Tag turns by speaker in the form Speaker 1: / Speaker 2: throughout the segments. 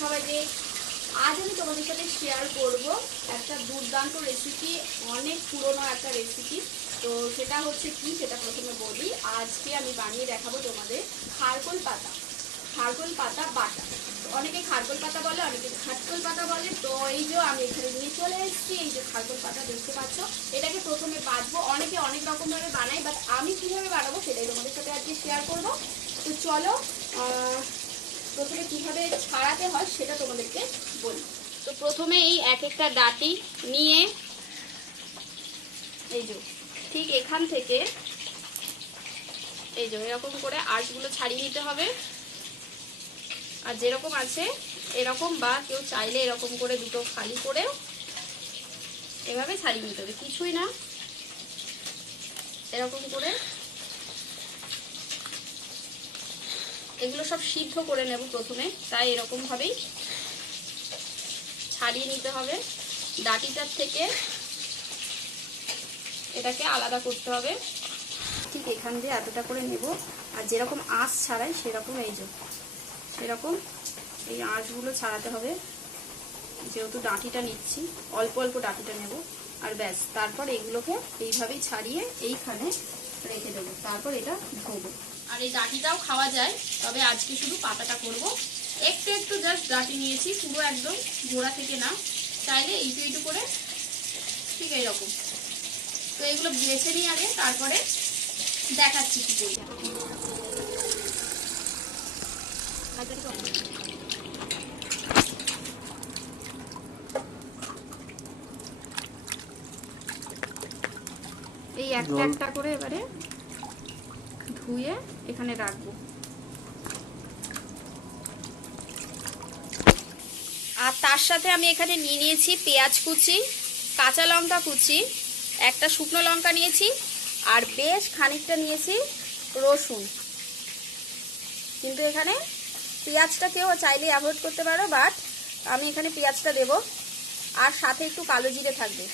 Speaker 1: সবাইকে আজ আমি তোমাদের সাথে শেয়ার করব একটা দুর্দান্ত রেসিপি অনেক পুরনো একটা রেসিপি তো সেটা হচ্ছে কি? সেটা প্রথমে বলি। আজকে আমি বানিয়ে দেখাবো তোমাদের খারকোল পাতা। খারকোল পাতা বাটা। অনেকে খারকোল পাতা বলে, অনেকে খাটকোল পাতা বলে। তো এই যে আমি এখানে নিয়ে চলে এসেছি, এই যে খারকোল পাতা দেখতে পাচ্ছ। এটাকে প্রথমে বাছবো অনেকে অনেক রকমভাবে বানাই বাট আমি কীভাবে বানাবো সেটাই তোমাদের সাথে আজকে শেয়ার করব। তো চলো প্রথমে কীভাবে ছাড়াতে হয় সেটা তোমাদেরকে বলি। তো প্রথমে এই এক একটা ডাটি নিয়ে এই যে, ঠিক এখান থেকে এই যে, এরকম করে আঁশগুলো ছাড়িয়ে নিতে হবে। আর যেরকম আছে এরকম বা কেউ চাইলে এরকম করে দুটো খালি করে এভাবে ছাড়িয়ে নিতে হবে। কিছুই না। এরকম করে এগুলো সব সিদ্ধ করে নেব প্রথমে, তাই এরকমভাবেই ছাড়িয়ে নিতে হবে। ডাটিটার থেকে এটাকে আলাদা করতে হবে। ঠিক এখান দিয়ে এতটা করে নেব। আর যেরকম আঁশ ছাড়াই সেরকম এই যে, সেরকম এই আঁশগুলো ছাড়াতে হবে। যেহেতু ডাঁটিটা নিচ্ছি, অল্প অল্প ডাঁটিটা নেব। আর ব্যাস, তারপর এগুলোকে এইভাবেই ছাড়িয়ে এইখানে রেখে দেবো। তারপর এটা ধোবো। আর এই ডাঁটিটাও খাওয়া যায়, তবে আজকে শুধু পাতাটা করব। একটু একটু জাস্ট ডাঁটি নিয়েছি, পুরো একদম গোড়া থেকে না। চাইলে এইটু এইটু করে ঠিক এইরকম। তো এগুলো বেছে নিই আগে, তারপরে দেখাচ্ছি কি করি। একটা একটা করে এবারে ধুয়ে এখানে রাখব। আর তার সাথে আমি এখানে নিয়ে নিয়েছি পেঁয়াজ কুচি কাঁচা লঙ্কা কুচি একটা শুকনো লঙ্কা নিয়েছি আর বেশ খানিকটা নিয়েছি রসুন। কিন্তু এখানে পেঁয়াজটা কেউ চাইলে অ্যাভয়েড করতে পারো বাট আমি এখানে পেঁয়াজটা দেব। আর সাথে একটু কালো জিরে থাকবে।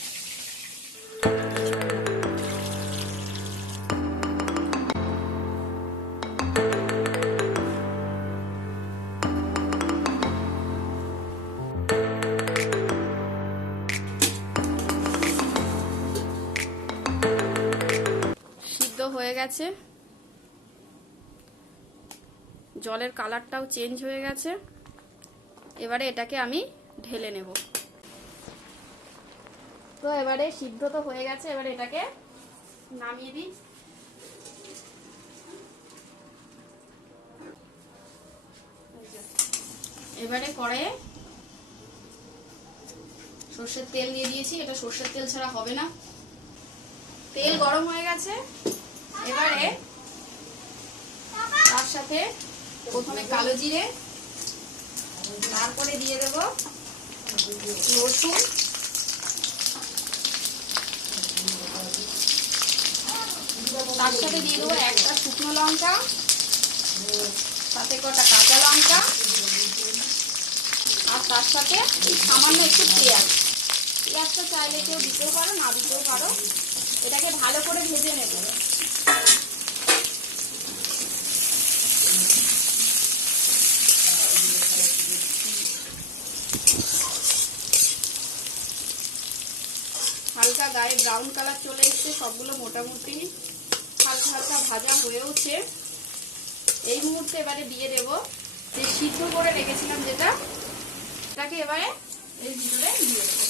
Speaker 1: হয়ে গেছে। জলের কালারটাও চেঞ্জ হয়ে গেছে। এবারে এটাকে আমি ঢেলে নেব। তো এবারে সিদ্ধ তো হয়ে গেছে, এবারে এটাকে নামিয়ে দিই। এবারে কড়াইয়ে সর্ষের তেল দিয়ে দিয়েছি। এটা সর্ষের তেল ছাড়া হবে না। তেল গরম হয়ে গেছে। এবারে তার সাথে প্রথমে কালো জিরে, তারপরে দিয়ে দেব রসুন। তার সাথে দিয়ে দেবো একটা শুকনো লঙ্কা সাথে কটা কাঁচা লঙ্কা, আর তার সাথে সামান্য একটু পেঁয়াজ। পেঁয়াজটা চাইলে কেউ দিতেও পারো, না দিতেও পারো। এটাকে ভালো করে ভেজে নেবে। হালকা গায়ে ব্রাউন কালার চলে এসছে, সবগুলো মোটামুটি হালকা হালকা ভাজা হয়েওছে। এই মুহূর্তে এবারে দিয়ে দেব। যে সিদ্ধ করে রেখেছিলাম যেটা, এটাকে এবারে এর ভিতরে দিয়ে দেবো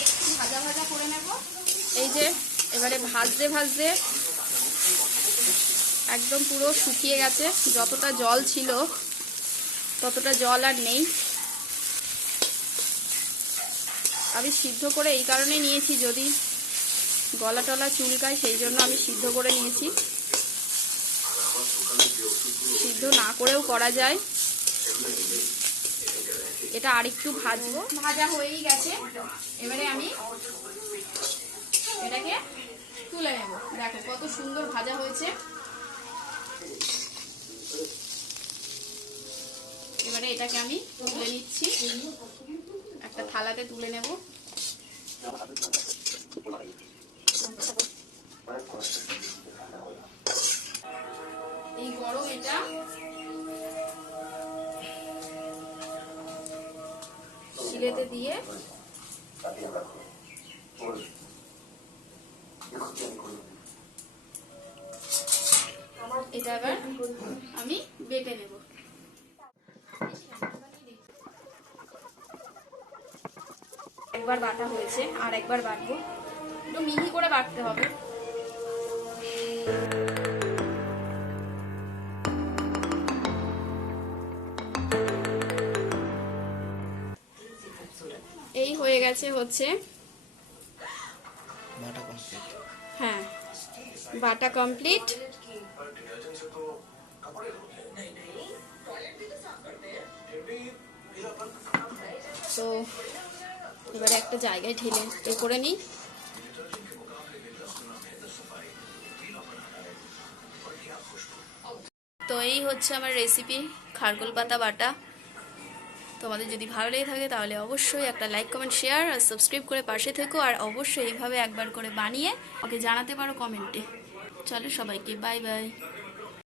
Speaker 1: একটু ভাজা ভাজা করে নেব এই যে, এবারে ভাজতে ভাজতে একদম পুরো শুকিয়ে গেছে। যতটা জল ছিল, ততটা জল আর নেই। আমি সিদ্ধ করে এই কারণে নিয়েছি, যদি গলা টলা চুলকায়, সেই জন্য আমি সিদ্ধ করে নিয়েছি। সিদ্ধ না করেও করা যায়। এটা আরেকটু ভাজবো। ভাজা হয়েই গেছে। এবারে আমি এটাকে তুলে নেব। দেখো কত সুন্দর ভাজা হয়েছে। এবারে এটাকে আমি তুলে নিচ্ছি। একটা থালাতে তুলে নেব। এই শিলেতে দিয়ে এটা এবার আমি বেটে নেব। একবার বাটা হয়েছে, আর একবার বাটবো। একটু মিহি করে বাটতে হবে। এই হয়ে গেছে হচ্ছে
Speaker 2: বাটা কমপ্লিট
Speaker 1: হ্যাঁ বাটা কমপ্লিট তো এবারে একটা জায়গায় ঢেলে এ করে নিই। তো এই হচ্ছে আমার রেসিপি খারগোল পাতা বাটা। তোমাদের যদি ভালো লেগে থাকে তাহলে অবশ্যই একটা লাইক কমেন্ট শেয়ার আর সাবস্ক্রাইব করে পাশে থেকো আর অবশ্যই এইভাবে একবার করে বানিয়ে ওকে জানাতে পারো কমেন্টে চলো সবাইকে বাই বাই